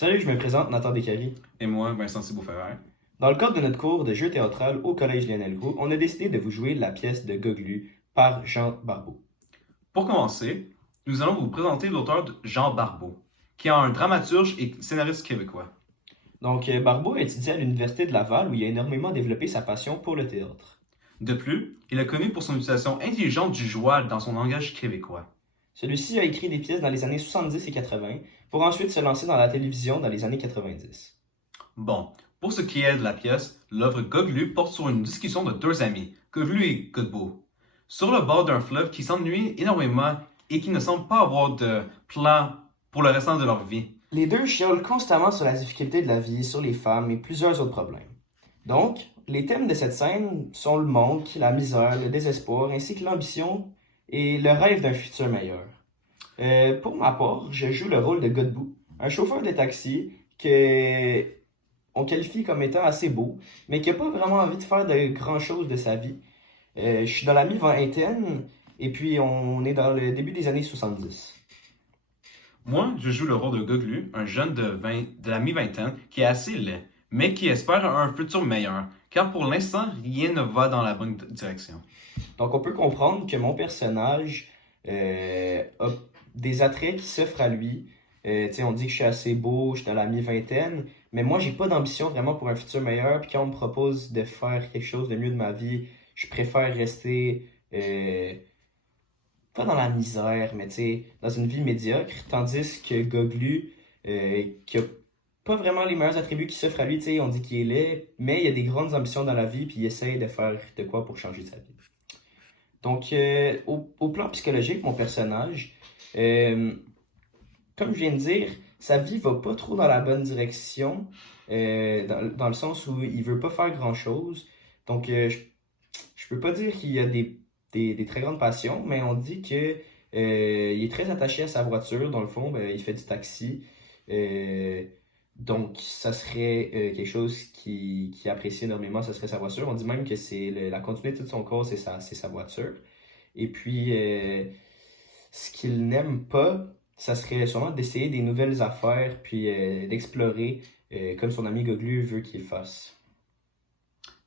Salut, je me présente Nathan Descaries. Et moi, Vincent Thibault-Ferrer. Dans le cadre de notre cours de jeu théâtral au Collège Lionel Groulx, on a décidé de vous jouer la pièce de Goglu par Jean Barbeau. Pour commencer, nous allons vous présenter l'auteur Jean Barbeau, qui est un dramaturge et scénariste québécois. Donc, Barbeau a étudié à l'Université de Laval où il a énormément développé sa passion pour le théâtre. De plus, il est connu pour son utilisation intelligente du joual dans son langage québécois. Celui-ci a écrit des pièces dans les années 70 et 80 pour ensuite se lancer dans la télévision dans les années 90. Bon, pour ce qui est de la pièce, l'œuvre Goglu porte sur une discussion de deux amis, Goglu et Godbout, sur le bord d'un fleuve qui s'ennuie énormément et qui ne semble pas avoir de plan pour le restant de leur vie. Les deux chiolent constamment sur la difficulté de la vie, sur les femmes et plusieurs autres problèmes. Donc, les thèmes de cette scène sont le manque, la misère, le désespoir, ainsi que l'ambition et le rêve d'un futur meilleur. Pour ma part, je joue le rôle de Godbout, un chauffeur de taxi que on qualifie comme étant assez beau, mais qui n'a pas vraiment envie de faire de grand-chose de sa vie. Je suis dans la mi-vingtaine, et puis on est dans le début des années 70. Moi, je joue le rôle de Goglu, un jeune de la mi-vingtaine qui est assez laid, mais qui espère un futur meilleur, car pour l'instant, rien ne va dans la bonne direction. Donc on peut comprendre que mon personnage a des attraits qui s'offrent à lui. On dit que je suis assez beau, je suis dans la mi-vingtaine, mais moi j'ai pas d'ambition vraiment pour un futur meilleur. Puis quand on me propose de faire quelque chose de mieux de ma vie, je préfère rester pas dans la misère, mais dans une vie médiocre. Tandis que Goglu, qui a pas vraiment les meilleurs attributs qui s'offrent à lui, on dit qu'il est laid, mais il a des grandes ambitions dans la vie, puis il essaye de faire de quoi pour changer sa vie. Donc, au plan psychologique, mon personnage, euh, comme je viens de dire, sa vie va pas trop dans la bonne direction, dans le sens où il veut pas faire grand-chose. Donc, je peux pas dire qu'il y a des très grandes passions, mais on dit que il est très attaché à sa voiture. Dans le fond, ben, il fait du taxi. Euh, donc, ça serait quelque chose qui apprécie énormément, ça serait sa voiture. On dit même que c'est la continuité de son corps, c'est sa voiture. Et puis, ce qu'il n'aime pas, ça serait sûrement d'essayer des nouvelles affaires, puis d'explorer, comme son ami Goglu veut qu'il fasse.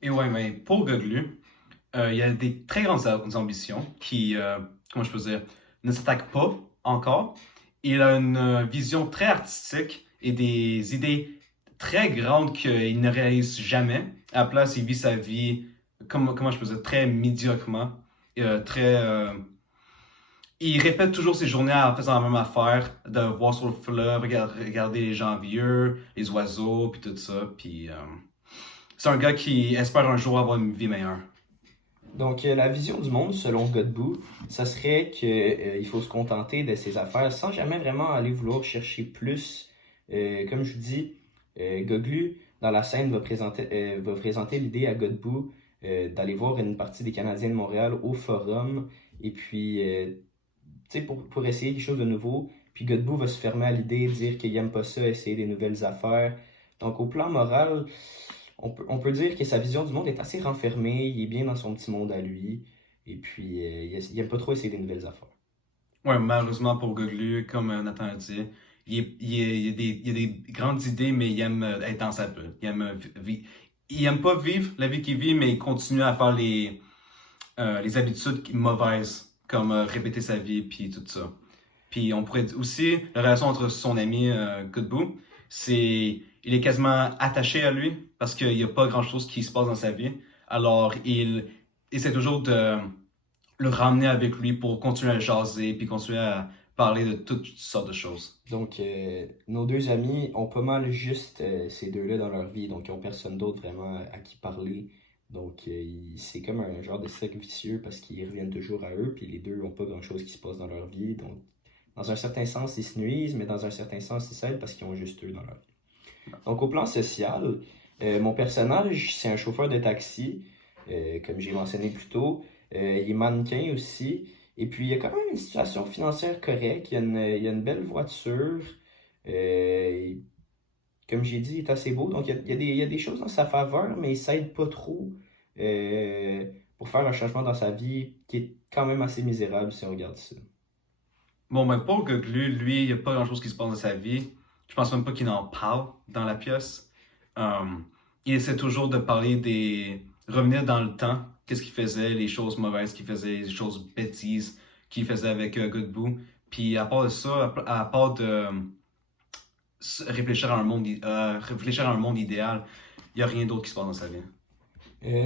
Et ouais, mais pour Goglu, il y a des très grandes ambitions qui, comment je peux dire, ne s'attaquent pas encore. Il a une vision très artistique et des idées très grandes qu'il ne réalise jamais. À la place, il vit sa vie, comment je peux dire, très médiocrement. Très, il répète toujours ses journées en faisant la même affaire, de voir sur le fleuve, regarder les gens vieux, les oiseaux, puis tout ça. Puis c'est un gars qui espère un jour avoir une vie meilleure. Donc, la vision du monde, selon Godbout, ça serait qu'il faut se contenter de ses affaires sans jamais vraiment aller vouloir chercher plus. Comme je vous dis, Goglu, dans la scène, va présenter l'idée à Godbout d'aller voir une partie des Canadiens de Montréal au Forum, et puis, pour essayer quelque chose de nouveau. Puis Godbout va se fermer à l'idée, dire qu'il n'aime pas ça, essayer des nouvelles affaires. Donc, au plan moral, on peut dire que sa vision du monde est assez renfermée, il est bien dans son petit monde à lui, et puis il aime pas trop essayer des nouvelles affaires. Ouais, malheureusement pour Goglu, comme Nathan a dit, il a des grandes idées, mais il aime être dans sa bulle. Il aime pas vivre la vie qu'il vit, mais il continue à faire les habitudes mauvaises, comme répéter sa vie, puis tout ça. Puis on pourrait aussi, la relation entre son ami Godbout, il est quasiment attaché à lui parce qu'il n'y a pas grand-chose qui se passe dans sa vie. Alors il essaie toujours de le ramener avec lui pour continuer à jaser puis continuer à parler de toutes sortes de choses. Donc, nos deux amis ont pas mal juste ces deux-là dans leur vie, donc ils ont personne d'autre vraiment à qui parler. Donc, c'est comme un genre de cercle vicieux parce qu'ils reviennent toujours à eux, puis les deux ont pas grand-chose qui se passe dans leur vie. Donc, dans un certain sens, ils se nuisent, mais dans un certain sens, ils s'aident parce qu'ils ont juste eux dans leur vie. Donc, au plan social, mon personnage, c'est un chauffeur de taxi, comme j'ai mentionné plus tôt. Il est mannequin aussi. Et puis, il y a quand même une situation financière correcte. Il y a une belle voiture. Euh, Comme j'ai dit, il est assez beau. Donc, il y a des choses dans sa faveur, mais il s'aide pas trop pour faire un changement dans sa vie qui est quand même assez misérable si on regarde ça. Bon, ben pour Goglu, lui, il n'y a pas grand-chose qui se passe dans sa vie. Je pense même pas qu'il en parle dans la pièce. Euh, il essaie toujours de parler revenir dans le temps, qu'est-ce qu'il faisait, les choses mauvaises qu'il faisait, les choses bêtises qu'il faisait avec Godbout. Puis à part de ça, à part de réfléchir à un monde idéal, il n'y a rien d'autre qui se passe dans sa vie.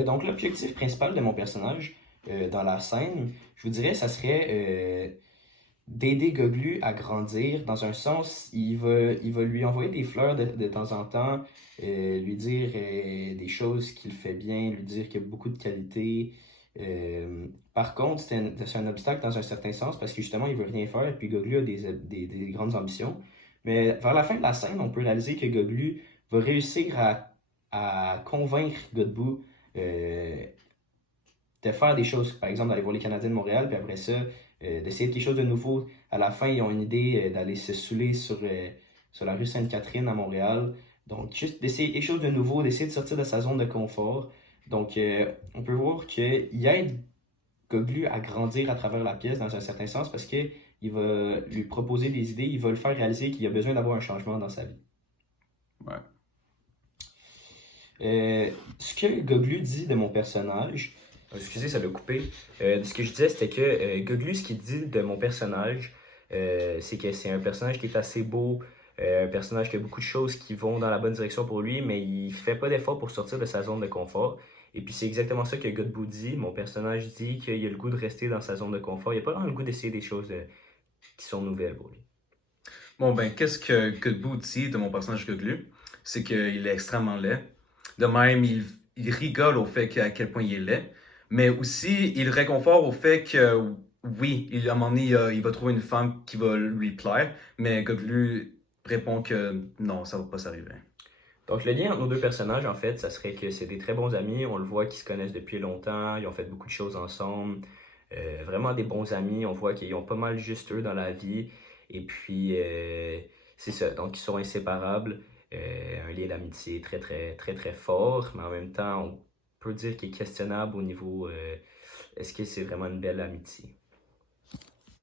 Donc, l'objectif principal de mon personnage dans la scène, je vous dirais, ça serait d'aider Goglu à grandir. Dans un sens, il va lui envoyer des fleurs de temps en temps, lui dire des choses qu'il fait bien, lui dire qu'il a beaucoup de qualités. Par contre, c'est un obstacle dans un certain sens parce que justement, il veut rien faire et puis Goglu a des grandes ambitions. Mais vers la fin de la scène, on peut réaliser que Goglu va réussir à convaincre Godbout euh, de faire des choses, par exemple d'aller voir les Canadiens de Montréal, puis après ça, d'essayer quelque chose de nouveau. À la fin, ils ont une idée d'aller se saouler sur la rue Sainte-Catherine à Montréal. Donc, juste d'essayer quelque chose de nouveau, d'essayer de sortir de sa zone de confort. Donc, on peut voir qu'il aide Goglu à grandir à travers la pièce dans un certain sens parce qu'il va lui proposer des idées, il va le faire réaliser qu'il a besoin d'avoir un changement dans sa vie. Ouais. Ce que Goglu dit de mon personnage, excusez, ça l'a coupé. Ce que je disais, c'était que Goglu, ce qu'il dit de mon personnage, c'est que c'est un personnage qui est assez beau, un personnage qui a beaucoup de choses qui vont dans la bonne direction pour lui, mais il fait pas d'effort pour sortir de sa zone de confort. Et puis c'est exactement ça que Godbout dit. Mon personnage dit qu'il a le goût de rester dans sa zone de confort. Il a pas vraiment le goût d'essayer des choses qui sont nouvelles pour lui. Bon, ben, qu'est-ce que Godbout dit de mon personnage Goglu? C'est qu'il est extrêmement laid. De même, il rigole au fait à quel point il est laid, mais aussi il réconforte au fait que oui, à un moment donné, il va trouver une femme qui va lui plaire, mais Goglu répond que non, ça va pas s'arriver. Donc le lien entre nos deux personnages, en fait, ça serait que c'est des très bons amis. On le voit qu'ils se connaissent depuis longtemps, ils ont fait beaucoup de choses ensemble. Vraiment des bons amis. On voit qu'ils ont pas mal juste eux dans la vie. Et puis, c'est ça. Donc, ils sont inséparables. Un lien d'amitié très, très, très, très fort. Mais en même temps, on peut dire qu'il est questionnable au niveau est-ce que c'est vraiment une belle amitié?